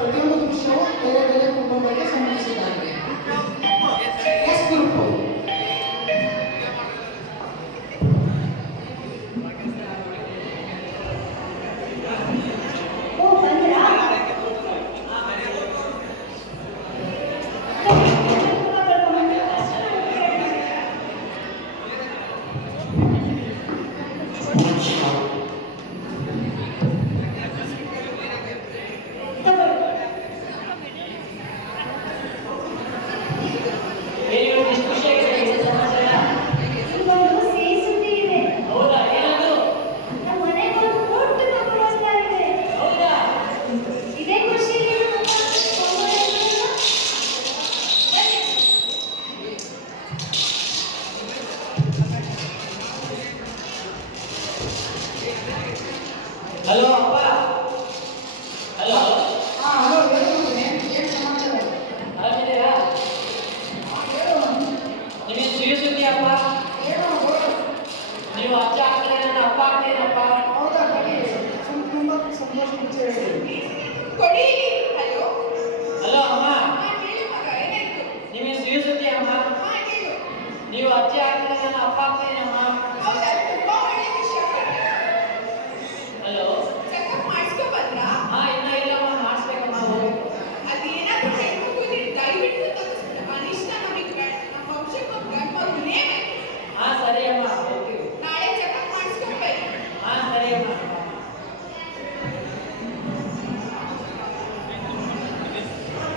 ಪ್ರತಿಯೊಂದು ದೃಶ್ಯವು ಬೇರೆ ಬೇರೆ ಕುಟುಂಬಕ್ಕೆ ಸಂಬಂಧಿಸಿದ್ದಾಗಿದೆ. ಎಸ್ ಗ್ರೂಪ್ ಹಲೋ ಅಪ್ಪ. ಹಲೋ. ಹಲೋ ಏನು ಸಮಾಚಾರ? ಆರಾಮಿದ್ದೀರಾ? ನಿಮಗೆ ಸಿಹಿ ಸುದ್ದಿ ಅಪ್ಪ. ನೀವು ಅಜ್ಜ ಆಗ್ತಾರೆ, ನನ್ನ ಅಪ್ಪ ಆಗ್ತೀನಪ್ಪ. ಹೌದಾ? ತುಂಬ ಸಂತೋಷ ಕೊಡಿ. ಹಲೋ ಹಲೋ ಅಮ್ಮ. ಹೇಳಿ ಮಗ, ಏನಾಯ್ತು? ನಿಮಗೆ ಸಿಹಿ ಸುದ್ದಿ ಅಮ್ಮ. ಹೇಳು. ನೀವು ಅಜ್ಜ ಆಗ್ತಾರೆ, ನನ್ನ ಅಪ್ಪ ಆಗ್ತೀನಮ್ಮ. ಹೌದಾ? ತುಂಬಾ ಒಳ್ಳೆ ವಿಷಯ. ಹಲೋ. ಚೆಕಪ್ ಮಾಡಿಸ್ಕೊ ಬಂದ್ರಾ? ಇನ್ನ ಇಲ್ಲಮ್ಮ, ಮಾಡಿಸ್ಬೇಕಮ್ಮ, ಹೋಗ್ಬೇಕು. ಅದೇನಾದ್ರೂ ಹೆಣ್ಮಗು ದಯವಿಟ್ಟು ತಪ್ಪಿಸ್ಬಿಡ. ಅನಿಷ್ಟ ನಮಗೆ ನಮ್ಮ ವಂಶಕ್ಕೆ ಒಂದು ಗಂಡು ಮಗುನೇ ಬೇಕು. ಸರಿ ಅಮ್ಮ, ಹೋಗ್ತೀವಿ. ನಾಳೆ ಚೆಕಪ್ ಮಾಡಿಸ್ಕೊಂಡ್ಬರ್ರಿ. ಸರಿ ಅಮ್ಮ.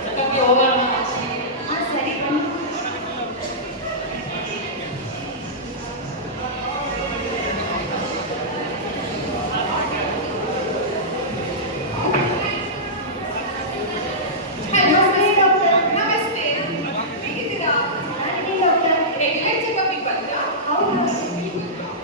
ಚೆಕಪ್ಗೆ ಹೋಗೋಣ. ಸರಿ. ನಮಸ್ತೆ ಡಾಕ್ಟರ್. ನಮಸ್ತೆ. ಹೇಗಿದ್ದೀರಾ? ಡಾಕ್ಟರ್. ರೆಗ್ಯುಲರ್ ಚೆಕಪ್ಗೆ ಬಂದ್ರಾ? ಹೌದು.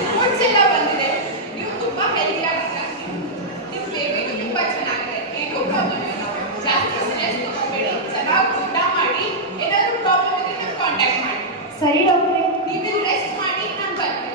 ರಿಪೋರ್ಟ್ಸ್ ಎಲ್ಲ ಬಂದಿದೆ. ನೀವು ತುಂಬಾ ಹೆಲ್ದಿ ಆಗಿದ್ದೀರಾ. ನಿಮ್ಮ ಬೇಬಿಗೂ ತುಂಬಾ ಚೆನ್ನಾಗಿದೆ. ಏನೂ ಪ್ರಾಬ್ಲಮ್ ಇಲ್ಲ. ಜಾಸ್ತಿ ಸ್ಟ್ರೆಸ್ ತಗೋಬೇಡಿ. ಚೆನ್ನಾಗಿ ಊಟ ಮಾಡಿ. ಏನಾದರೂ ಪ್ರಾಬ್ಲಮ್ ಇದ್ರೆ ನೀವು ಕಾಂಟ್ಯಾಕ್ಟ್ ಮಾಡಿ. ಸರಿ ಡಾಕ್ಟ್ರೆ. ನೀವು ರೆಸ್ಟ್ ಮಾಡಿ, ನಾನು ಬರ್ತೀನಿ.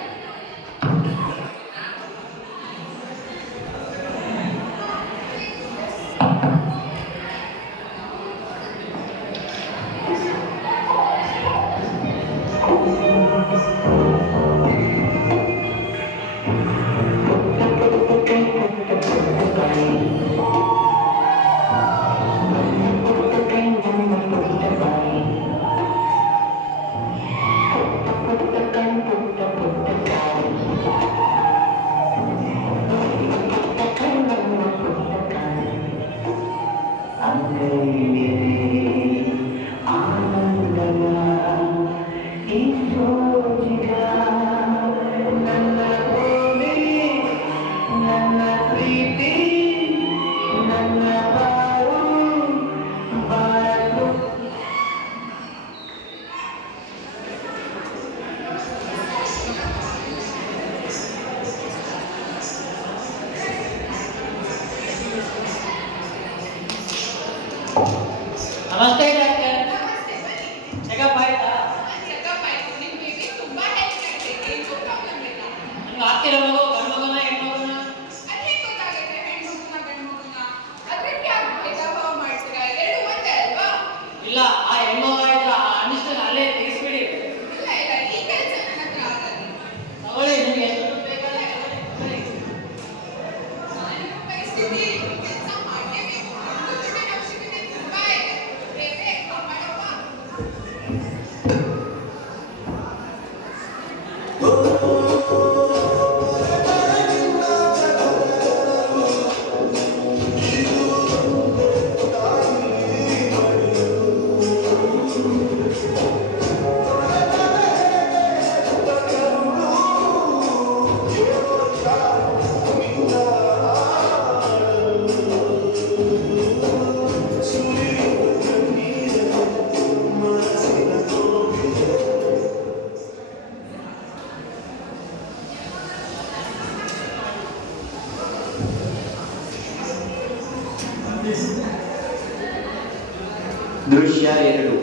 ದೃಶ್ಯ 2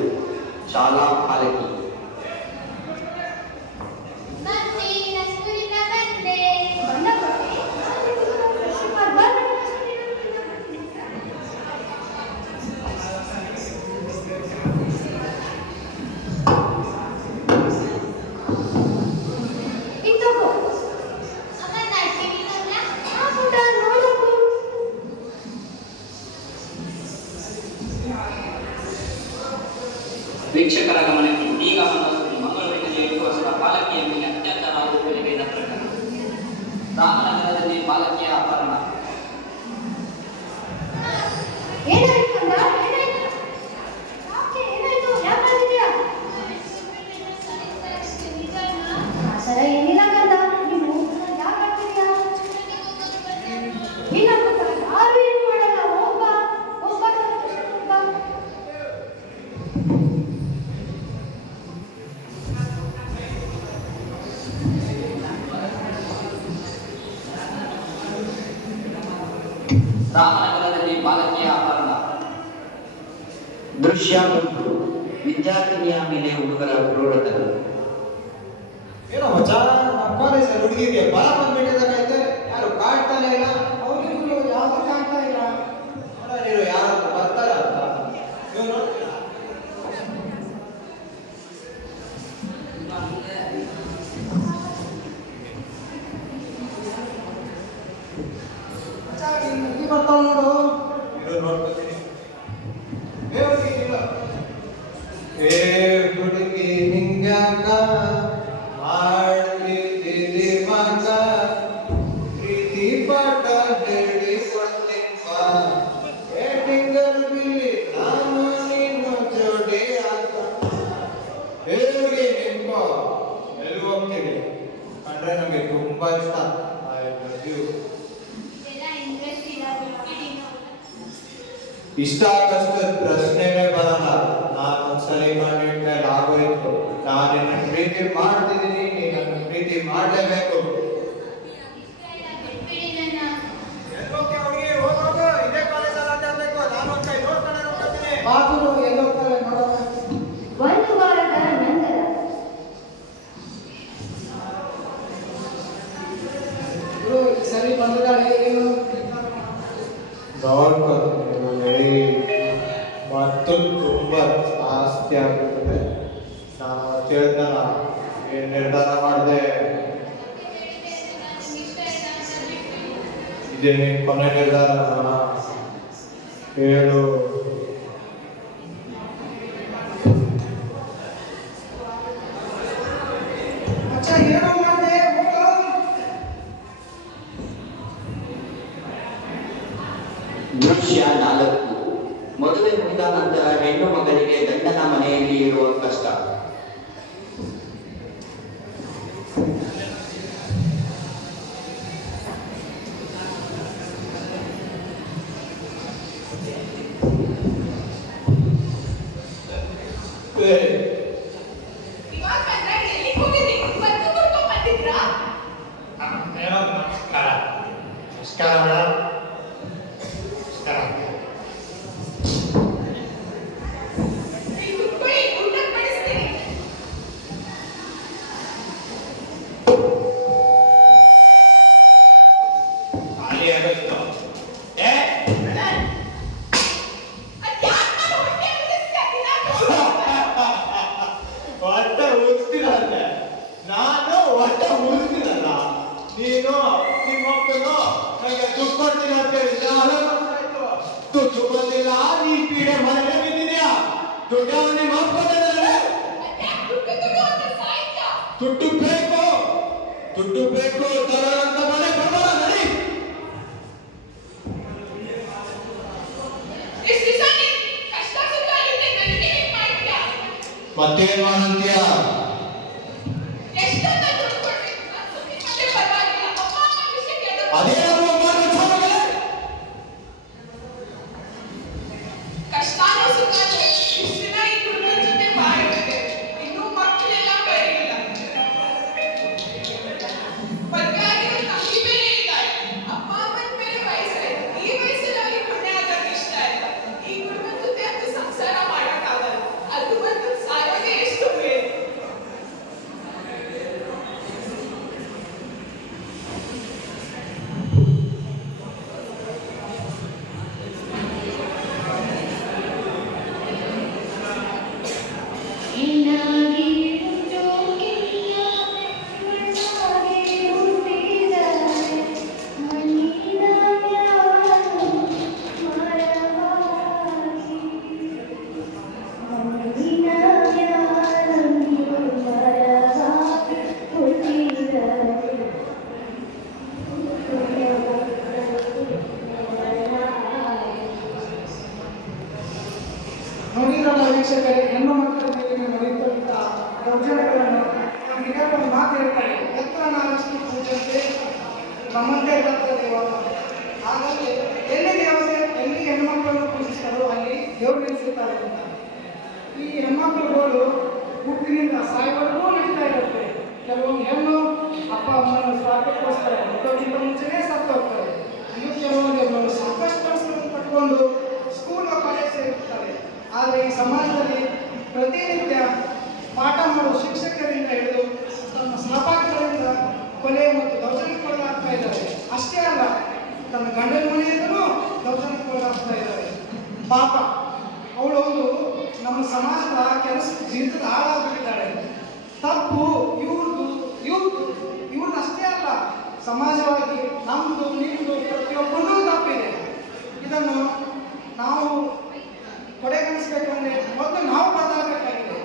ಶಾಲಾ ಪಾಲಕಿ. ವೀಕ್ಷಕರ ಗಮನಕ್ಕೆ ಈಗ ಮಂಗಳೂರಿನಲ್ಲಿ 8 ವರ್ಷದ ಬಾಲಕಿಯ ಮೇಲೆ ಅತ್ಯಾಚಾರ ಆರೋಪಗಳಿಗೆ ಪ್ರಕರಣ. ರಾಮನಗರದಲ್ಲಿ ಬಾಲಕಿಯ ಅಪಹರಣ. ರಾಮನಗರದಲ್ಲಿ ಬಾಲಕಿಯ ಅಪಹರಣ. ದೃಶ್ಯ 3 ವಿದ್ಯಾರ್ಥಿನಿಯ ಮೇಲೆ ಹುಡುಗರ ಕ್ರೂರತನ. ಏನೋ ಮಚ್ಚ ನಮ್ಮ ಕಾಲೇಜಲ್ಲಿ ಹುಡುಗಿಗೆ ಬಲ ಬಂದ್ಬಿಟ್ಟಿದ್ದಾಗೈತೆ, ಯಾರು ಕಾಡ್ತಾನೆ ಇಲ್ಲ. ಅವ್ರಿಗೂ ಯಾವ್ದು ಕಾಣ್ತಾ ಇಲ್ಲ. ನೋಡ ನೀನು ಯಾರು ಬರ್ತಾರ ಅಂತ ನೀವು ನೋಡ್ತೀರಾ? ಹುಡುಗಿ ಬರ್ತಾವ ನೋಡು. ಇದು ನೋಡ್ಕೊತೀನಿ. ಏ ಹುಡುಗಿ ಇಲ್ಲ. ಏ ಹುಡುಗಿ ನಿಂಗ್ಯಾಕ ಮಾಡ್ತಿದ್ದೀರಿ ಮಗ, ಪ್ರೀತಿ ಪಾಠ ಹೇಳಿ ಕೊಡ್ತೀನ್ಪ. ಏ ಟಿಂಗರ್ ಬಿಲಿ ನಾನು ನೀನು ಜೋಡಿ ಅಂತ. ಏ ಹುಡುಗಿ ನಿಂತ್ಕೋ, ಎಲ್ಲಿ ಹೋಗ್ತೀನಿ ಅಂದ್ರೆ ನಮಗೆ ತುಂಬಾ ಇಷ್ಟ. I love you. ಇಷ್ಟ ಆಗಷ್ಟು ಪ್ರಶ್ನೆನೇ ಬರಲ್ಲ. ನಾನು ಒಂದ್ಸಲಿ ಕಂಡಿದ್ಮೇಲೆ ಆಗೋಯ್ತು. ನಾನು ನಿನ್ನ ಪ್ರೀತಿ ಮಾಡ್ತಿದ್ದೀನಿ, ನೀನು ಪ್ರೀತಿ ಮಾಡಲೇಬೇಕು. ಬಾಗಿಲು ಎಲ್ಲಿ ಹೋಗ್ತಾರೆ ನೋಡೋಣ. ಒಂದು ವಾರದ ನಂತರ ಇವ್ರು ಈ ಸರಿ ಬಂದಿದ್ದಾಳೆ. ಏನು ನೋಡ್ಕೊತೀನಿ ಮತ್ತು ತುಂಬಾ ಜಾಸ್ತಿ ಆಗುತ್ತದೆ. ನಾನು ತಿಳಿದಲ್ಲ, ಏನ್ ನಿರ್ಧಾರ ಮಾಡಿದೆ, ಇದೇ ನಿನ್ ಕೊನೆ ನಿರ್ಧಾರ. ಹೇಳು. ಮಚ್ಚ ಏನೋ ಮಾಡಿದೆ ಹೋಗು. ದೃಶ್ಯ 4 ಮದುವೆ ಮುಗಿದ ನಂತರ ಹೆಣ್ಣು ಮಗನಿಗೆ ಗಂಡನ ಮನೆಯಲ್ಲಿ ಇರುವ ಕಷ್ಟ. ಇವಾಗ ಬಂದ್ರೆ ಎಲ್ಲಿ ಹೋಗಿದ್ರಿ? ಮತ್ತು ಕರ್ಕೊಂಡ್ ಬಂದಿದ್ರಾ? ನಮಸ್ಕಾರ. ನಮಸ್ಕಾರ ಮೇಡಮ್. ನಮಸ್ಕಾರ. ನೀವು ಕುತ್ಕೊಳ್ಳಿ, ಊಟ ಬಡಿಸ್ತೀನಿ. ಖಾಲಿ ಆಗೋಯ್ತು. ಏ ಅದ್ಯಾಕ್ ನಾನು ಹೊಟ್ಟೆ ಉರಿಸ್ತಾ ಹೊಟ್ಟೆ ಉರಿಸ್ತೀರಂತೆ. ನಾನು ಹೊಟ್ಟೆ ಉರಿಸ್ತೀನಲ್ಲ, ನೀನು ನಿಮ್ಮಪ್ಪನು ನನಗೆ ದುಡ್ಡು ಕೊಡ್ತೀನಿ ಅಂತ ದುಡ್ಡು ಬಂದಿಲ್ಲ. ನೀ ಪೀಡೆ ಮನೆಗೆ ಬಿದ್ದಿದ್ಯಾ? ದುಡ್ಡು ನಿಮ್ಮ ಅಪ್ಪ ಕೊಟ್ಟಿದ್ದಾನೆ. ಅದ್ಯಾಕ್ ದುಡ್ಡು ಅಂತ ಸಾಯ್ತಾ? ದುಡ್ಡು ಬೇಕು, ದುಡ್ಡು ಬೇಕು. ತರೋರಂತ ಮನೆ ಕೊಡೋಣ ನಡಿ. ಇಷ್ಟ್ ದಿವ್ಸ ನೀನ್ ಕಷ್ಟ ಸುಖ ಅಲ್ಲಿದ್ದೆ ನನಗೆ ಹೆಂಗ್ ಮಾಡ್ತೀಯಾ? ಮತ್ತೇನ್ ಮಾಡಂತೀಯ? ಎಷ್ಟಂತ ದುಡ್ಡು ಕೊಡ್ಬೇಕು? ನಾನ್ ಸುಮ್ನೆ ಮತ್ತೆ ಪರವಾಗಿಲ್ಲ. ಅಪ್ಪ ಅಮ್ಮ ವಿಷಯ ಕೇಳೋದು. ಅದೇ ಕಷ್ಟನೋ ಸುಖನೋ ಇಷ್ಟ್ ದಿನ ಈ ಹುಡುಗನ ಜೊತೆ ಬಾಳಿದೆ. ಇನ್ನೂ ಮಕ್ಕಳೆಲ್ಲ ಬರೀಲ್ಲ. ಮದ್ವೆ ಆಗಿರೋ ತಂಗಿ ಬೇರೆ ಇದ್ದಾಳೆ. ಅಪ್ಪ ಅಮ್ಮನ ಬೇರೆ ವಯಸ್ಸಾಯ್ತು. ಈ ವಯಸ್ಸಲ್ಲಿ ಅವ್ರಿಗೆ ಮನೆ ಆಗಕ್ಕೆ ಇಷ್ಟ ಇಲ್ಲ. ಈ ಹುಡುಗನ ಜೊತೆ ಅಂತೂ ಸಂಸಾರ ಮಾಡಕ್ ಶಿಕ್ಷಕರೇ, ಹೆಣ್ಣು ಮಕ್ಕಳ ಮೇಲೆ ನಡೆಯುತ್ತಿದ್ದ ದೌರ್ಜನ್ಯಗಳನ್ನು ನಮಗೆ ಒಂದು ಮಾತು ಹೇಳ್ತಾರೆ, ಎತ್ತರ ನಾರಷ್ಟು ಪೂಜಂತೆ ನಮ್ಮಂತೆ ಇರುತ್ತದೆ ದೇವರ. ಹಾಗಾಗಿ ಎಲ್ಲಿ ದೇವತೆ, ಎಲ್ಲಿ ಹೆಣ್ಮಕ್ಳನ್ನು ಪೂಜಿಸ್ತಾರೋ ಅಲ್ಲಿ ದೇವರು ನೆಲೆಸಿರ್ತಾರೆ ಅಂತ. ಈ ಹೆಣ್ಮಕ್ಳುಗಳು ಹುಟ್ಟಿನಿಂದ ಸಾಯುವವರೆಗೂ ನಡೀತಾ ಇರುತ್ತೆ. ಕೆಲವೊಂದು ಹೆಣ್ಣು ಅಪ್ಪ ಅಮ್ಮನ ಸ್ವಾರ್ಥಕ್ಕೋಸ್ಕರ ಹುಟ್ಟೋಕ್ಕಿಂತ ಮುಂಚೆನೇ ಸತ್ತು ಹೋಗ್ತಾರೆ. ಇನ್ನು ಕೆಲವೊಂದು ಹೆಣ್ಣು ಸಾಕಷ್ಟು ವರ್ಷಗಳನ್ನು ಕಟ್ಕೊಂಡು ಸ್ಕೂಲ್ ಕಾಲೇಜ್ ಸೇರಿರ್ತಾರೆ. ಆದರೆ ಈ ಸಮಾಜದಲ್ಲಿ ಪ್ರತಿನಿತ್ಯ ಪಾಠ ಮಾಡುವ ಶಿಕ್ಷಕರಿಂದ ಹಿಡಿದು ತಮ್ಮ ಸಹಪಾಠಿಗಳಿಂದ ಕೊಲೆ ಮತ್ತು ದೌರ್ಜನ್ಯಕ್ಕೊಳಗಾಗ್ತಾ ಇದ್ದಾರೆ. ಅಷ್ಟೇ ಅಲ್ಲ, ತನ್ನ ಗಂಡನ ಮನೆಯಿಂದಲೂ ದೌರ್ಜನ್ಯಕ್ಕೊಳಗಾಗ್ತಾ ಇದ್ದಾರೆ. ಪಾಪ ಅವಳು ಒಂದು ನಮ್ಮ ಸಮಾಜದ ಕೆಲಸ ಜೀವಿತದ ಹಾಳಾಗ್ಬಿಟ್ಟಿದ್ದಾಳೆ. ತಪ್ಪು ಇವ್ರದ್ದು ಅಷ್ಟೇ ಅಲ್ಲ, ಸಮಾಜವಾಗಿ ನಮ್ಮದು ನಿಮ್ಮದು ಪ್ರತಿಯೊಬ್ಬರದ್ದು ತಪ್ಪಿದೆ. ಇದನ್ನು ನಾವು ಕೊಡೆಗಣಿಸ್ಬೇಕಂದ್ರೆ ಮೊದಲು ನಾವು ಬದಲಾಗಬೇಕಾಗಿದೆ.